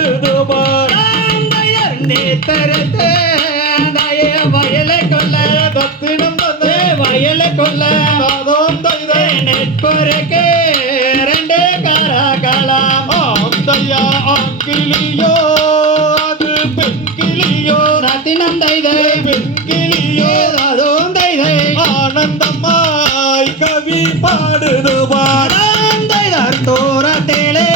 பாடுது நேத்தரத்தே வயலை கொல்ல தத்தினம் தந்தே வயலை கொல்ல தாதோம் தைதை நெற்பொருக்கே ரெண்டு காராகலாம் தையா ஆங்கிலியோ அது பெண்கிளியோ ரத்தினம் தைதை பெண்கிளியோ அதுவும் தைதை ஆனந்தமாய் கவி பாடுது தைதர் தூரத்திலே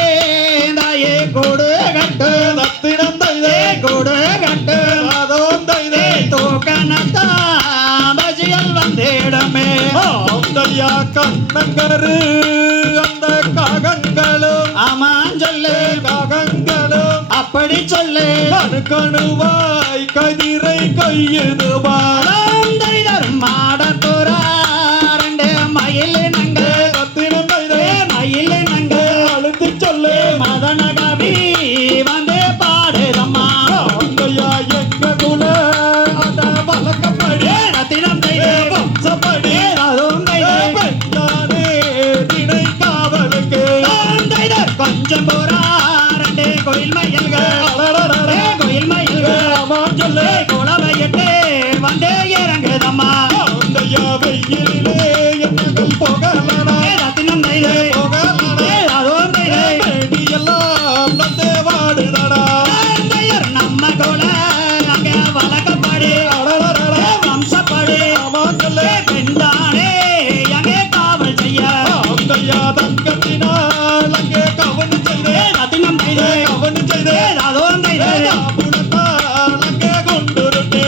தாயே கொடு கட்டு தத்தினம் தைதை கொடு கட்டு தாதோம் தைதை தூக்கணத்தா பஜிகள் வந்திடமே தையா கண்ணங்கரு அந்த காகங்களும் ஆமான் சொல்லு காகங்களும் அப்படி சொல்லு கணுவாய் கதிரை கையுது தைதர் மாடத்துறா ரெண்டு மயில் நங்க தத்தினம் தைதை மயில் நங்க அழுத்தி சொல்லு மதன கவி வந்து பாடுதம்மா தையா எங்க குல அட வழக்கப்படி ரத்தினம் தைதை வம்சப்படி அதுவும் தைதை பெண்ணானே திணை காவலுக்கு தைதர் கொஞ்சம் போறா ரெண்டு கோயில் மயில்கள் கோயில் மயில்கள் ஆமாம் சொல்லு குளவையிட்டு வந்து இறங்குதம்மா தையா வெயிலே என்னகள் போகலடா ரத்தினம் தைதை போகலடா அதுவும் தைதை எல்லாம் நந்தே வாடுதடா தையர் நம்ம கோல அங்க வழக்கப்படி வம்சப்படி ஆமாம் சொல்லு பெண்டானே அங்கே காவல் செய்ய தையா தங்கத்தினால் அங்கே கவனி செய்தே ரத்தினம் தைதை கவனி செய்தே அதுவும் தைதை புடத்தால் அங்கே கொண்டுருட்டே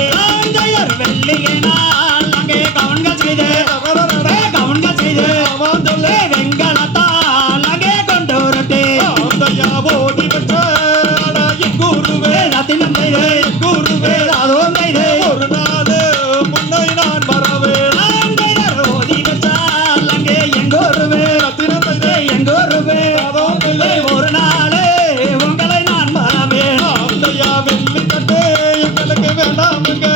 தையர் வெள்ளியினால் அங்கே கவன்கள் செய்து கவன்கள் செய்து ஆமாம் சொல்லு வெங்கலத்தால் அங்கே கொண்டு வரட்டு தையா ஓடி வச்ச அட எங்கூருவே ரத்தினம் தைதை குருவே அதுவும் தைதை ஒரு நாள் முன்னை நான் வரவேன் தையர் ஓதி வச்சால் அங்கே எங்கோருவே ரத்தினம் தைதை எங்கோருவே அதுவும் தைதை ஒரு நாளே உங்களை நான் வரவேன் தையா வெள்ளி கட்டே எங்களுக்கு வேண்டாமுங்க